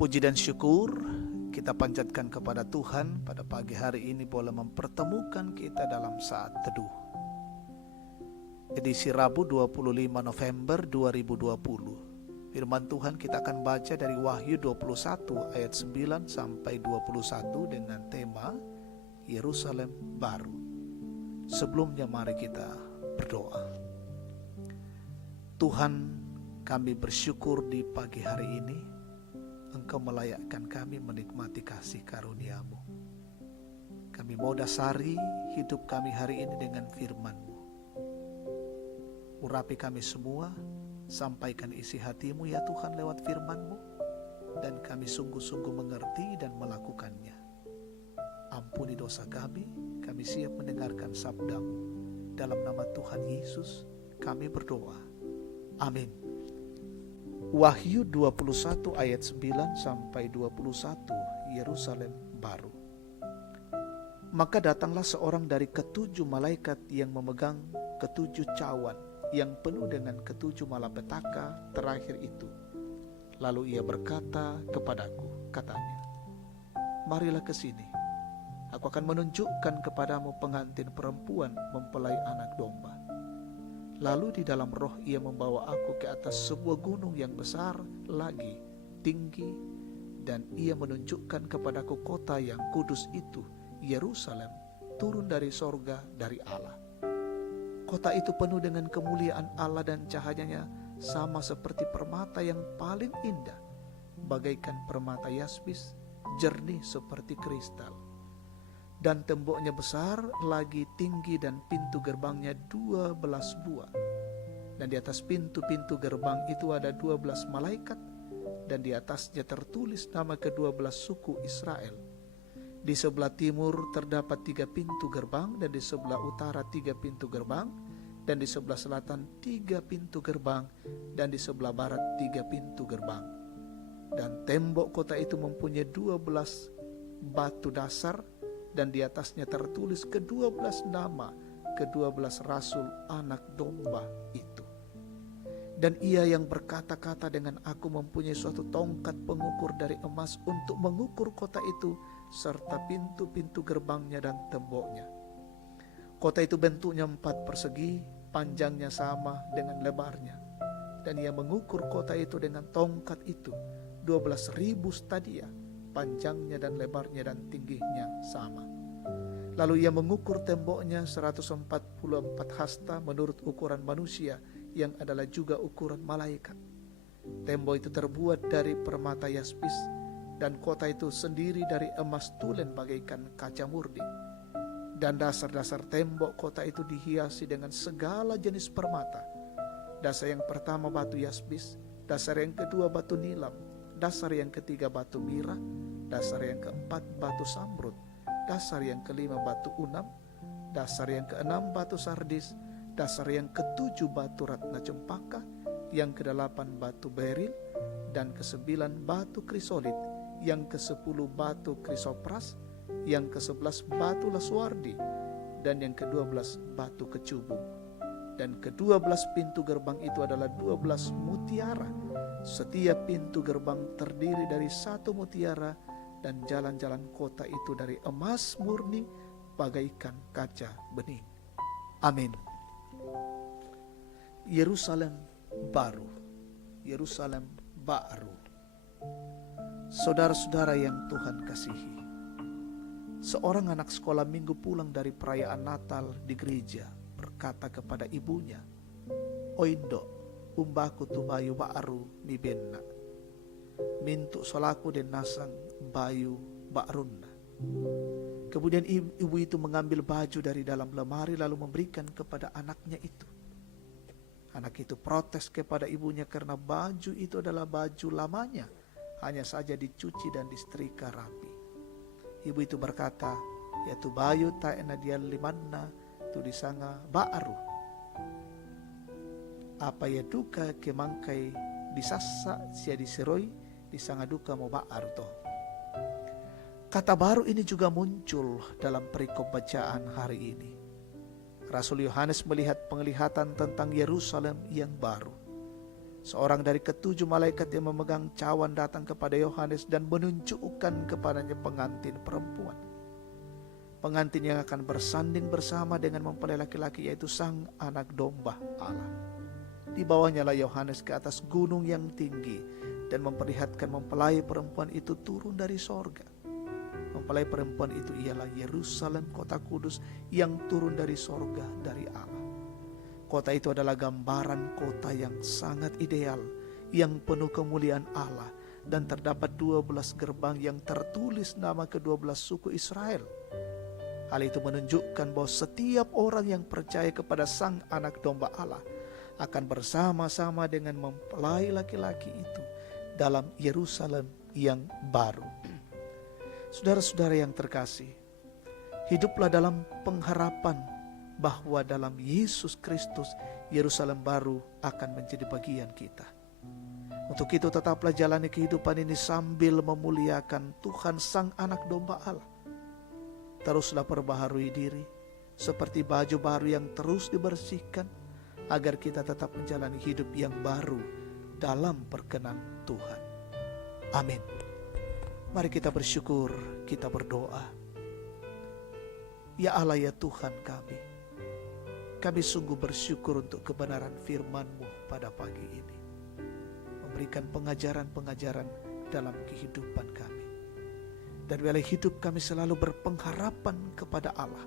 Puji dan syukur kita panjatkan kepada Tuhan pada pagi hari ini boleh mempertemukan kita dalam saat teduh. Edisi Rabu 25 November 2020. Firman Tuhan kita akan baca dari Wahyu 21 ayat 9 sampai 21 dengan tema Yerusalem Baru. Sebelumnya mari kita berdoa. Tuhan, kami bersyukur di pagi hari ini Engkau melayakkan kami menikmati kasih karunia-Mu. Kami mau dasari hidup kami hari ini dengan firman-Mu. Urapi kami semua, sampaikan isi hati-Mu ya Tuhan lewat firman-Mu, dan kami sungguh-sungguh mengerti dan melakukannya. Ampuni dosa kami siap mendengarkan sabda-Mu. Dalam nama Tuhan Yesus kami berdoa. Amin. Wahyu 21 ayat 9 sampai 21, Yerusalem baru. Maka datanglah seorang dari ketujuh malaikat yang memegang ketujuh cawan yang penuh dengan ketujuh malapetaka terakhir itu. Lalu ia berkata kepadaku, katanya, marilah ke sini. Aku akan menunjukkan kepadamu pengantin perempuan mempelai anak domba. Lalu di dalam roh ia membawa aku ke atas sebuah gunung yang besar lagi, tinggi, dan ia menunjukkan kepadaku kota yang kudus itu, Yerusalem, turun dari sorga dari Allah. Kota itu penuh dengan kemuliaan Allah dan cahayanya sama seperti permata yang paling indah, bagaikan permata yaspis, jernih seperti kristal. Dan temboknya besar lagi tinggi dan pintu gerbangnya 12 buah. Dan di atas pintu-pintu gerbang itu ada 12 malaikat, dan di atasnya tertulis nama ke-12 suku Israel. Di sebelah timur terdapat 3 pintu gerbang, dan di sebelah utara 3 pintu gerbang, dan di sebelah selatan 3 pintu gerbang, dan di sebelah barat 3 pintu gerbang. Dan tembok kota itu mempunyai 12 batu dasar, dan di atasnya tertulis ke-12 nama ke-12 rasul anak domba itu. Dan ia yang berkata-kata dengan aku mempunyai suatu tongkat pengukur dari emas untuk mengukur kota itu serta pintu-pintu gerbangnya dan temboknya. Kota itu bentuknya 4 persegi, panjangnya sama dengan lebarnya. Dan ia mengukur kota itu dengan tongkat itu 12.000 stadia, panjangnya dan lebarnya dan tingginya sama. Lalu ia mengukur temboknya 144 hasta menurut ukuran manusia yang adalah juga ukuran malaikat. Tembok itu terbuat dari permata yaspis, dan kota itu sendiri dari emas tulen bagaikan kaca murni. Dan dasar-dasar tembok kota itu dihiasi dengan segala jenis permata. Dasar yang pertama batu yaspis, dasar yang kedua batu nilam, dasar yang ketiga batu mira, dasar yang keempat batu samrud, dasar yang kelima batu unam, dasar yang keenam batu sardis, dasar yang ketujuh batu ratna cempaka, yang kedelapan batu beril, dan kesembilan batu krisolit, yang ke-10 batu krisopras, yang ke-11 batu laswardi, dan yang ke-12 batu kecubung. Dan ke-12 pintu gerbang itu adalah 12 mutiara. Setiap pintu gerbang terdiri dari 1 mutiara, dan jalan-jalan kota itu dari emas murni bagaikan kaca bening. Amin. Yerusalem baru. Yerusalem baru. Saudara-saudara yang Tuhan kasihi, seorang anak sekolah minggu pulang dari perayaan Natal di gereja berkata kepada ibunya, "Oindo, umbaku tu bayu baru mi benna. Mintu solaku den nasang bayu ba'runna." Kemudian ibu itu mengambil baju dari dalam lemari lalu memberikan kepada anaknya itu. Anak itu protes kepada ibunya karena baju itu adalah baju lamanya, hanya saja dicuci dan disetrika rapi. Ibu itu berkata, "Ya tu bayu ta'ena dia limanna tu disanga ba'ru. Apa ya duka kemangkai disassa sia diseroi disanga duka mau ba'ar toh." Kata baru ini juga muncul dalam perikop bacaan hari ini. Rasul Yohanes melihat penglihatan tentang Yerusalem yang baru. Seorang dari ketujuh malaikat yang memegang cawan datang kepada Yohanes dan menunjukkan kepadanya pengantin perempuan. Pengantin yang akan bersanding bersama dengan mempelai laki-laki, yaitu sang anak domba Allah. Di bawahnya lah Yohanes ke atas gunung yang tinggi dan memperlihatkan mempelai perempuan itu turun dari sorga. Mempelai perempuan itu ialah Yerusalem, kota kudus yang turun dari sorga dari Allah. Kota itu adalah gambaran kota yang sangat ideal, yang penuh kemuliaan Allah, dan terdapat 12 gerbang yang tertulis nama ke-12 suku Israel. Hal itu menunjukkan bahwa setiap orang yang percaya kepada sang anak domba Allah akan bersama-sama dengan mempelai laki-laki itu dalam Yerusalem yang baru. Saudara-saudara yang terkasih, hiduplah dalam pengharapan bahwa dalam Yesus Kristus Yerusalem baru akan menjadi bagian kita. Untuk itu tetaplah jalani kehidupan ini sambil memuliakan Tuhan sang anak domba Allah. Teruslah perbaharui diri seperti baju baru yang terus dibersihkan, agar kita tetap menjalani hidup yang baru dalam perkenan Tuhan. Amin. Mari kita bersyukur, kita berdoa. Ya Allah, ya Tuhan kami sungguh bersyukur untuk kebenaran firman-Mu pada pagi ini. Memberikan pengajaran-pengajaran dalam kehidupan kami. Dan biarlah hidup kami selalu berpengharapan kepada Allah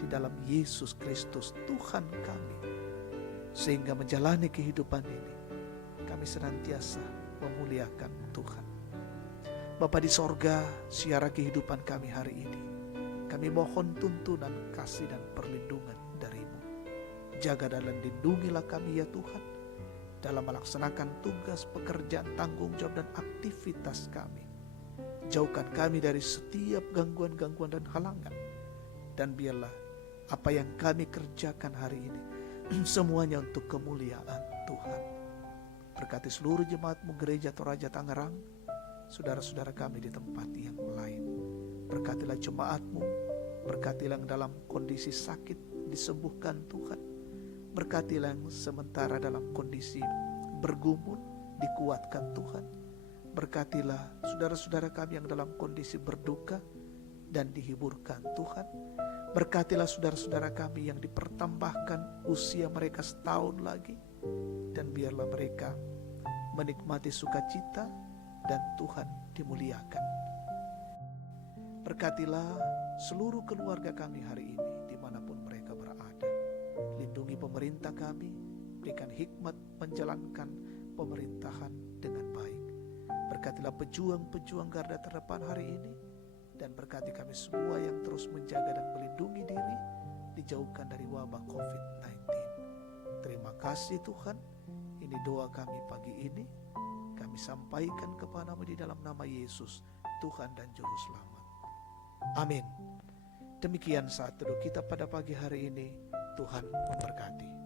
di dalam Yesus Kristus Tuhan kami. Sehingga menjalani kehidupan ini, kami senantiasa memuliakan Tuhan. Bapa di sorga, siara kehidupan kami hari ini, kami mohon tuntunan, kasih dan perlindungan dari-Mu. Jaga dan lindungilah kami ya Tuhan, dalam melaksanakan tugas, pekerjaan, tanggung jawab dan aktivitas kami. Jauhkan kami dari setiap gangguan-gangguan dan halangan. Dan biarlah apa yang kami kerjakan hari ini semuanya untuk kemuliaan Tuhan. Berkati seluruh jemaat-Mu Gereja Toraja Tangerang, saudara-saudara kami di tempat yang lain. Berkatilah jemaat-Mu, berkatilah yang dalam kondisi sakit disembuhkan Tuhan. Berkatilah yang sementara dalam kondisi bergumul dikuatkan Tuhan. Berkatilah saudara-saudara kami yang dalam kondisi berduka dan dihiburkan Tuhan. Berkatilah saudara-saudara kami yang dipertambahkan usia mereka setahun lagi, dan biarlah mereka menikmati sukacita dan Tuhan dimuliakan. Berkatilah seluruh keluarga kami hari ini dimanapun mereka berada. Lindungi pemerintah kami, berikan hikmat menjalankan pemerintahan dengan baik. Berkatilah pejuang-pejuang garda terdepan hari ini, dan berkati kami semua yang terus menjaga dan melindungi diri, dijauhkan dari wabah COVID-19. Terima kasih Tuhan, ini doa kami pagi ini, kami sampaikan kepadamu di dalam nama Yesus, Tuhan dan Juru Selamat. Amin. Demikian saat teduh kita pada pagi hari ini, Tuhan memberkati.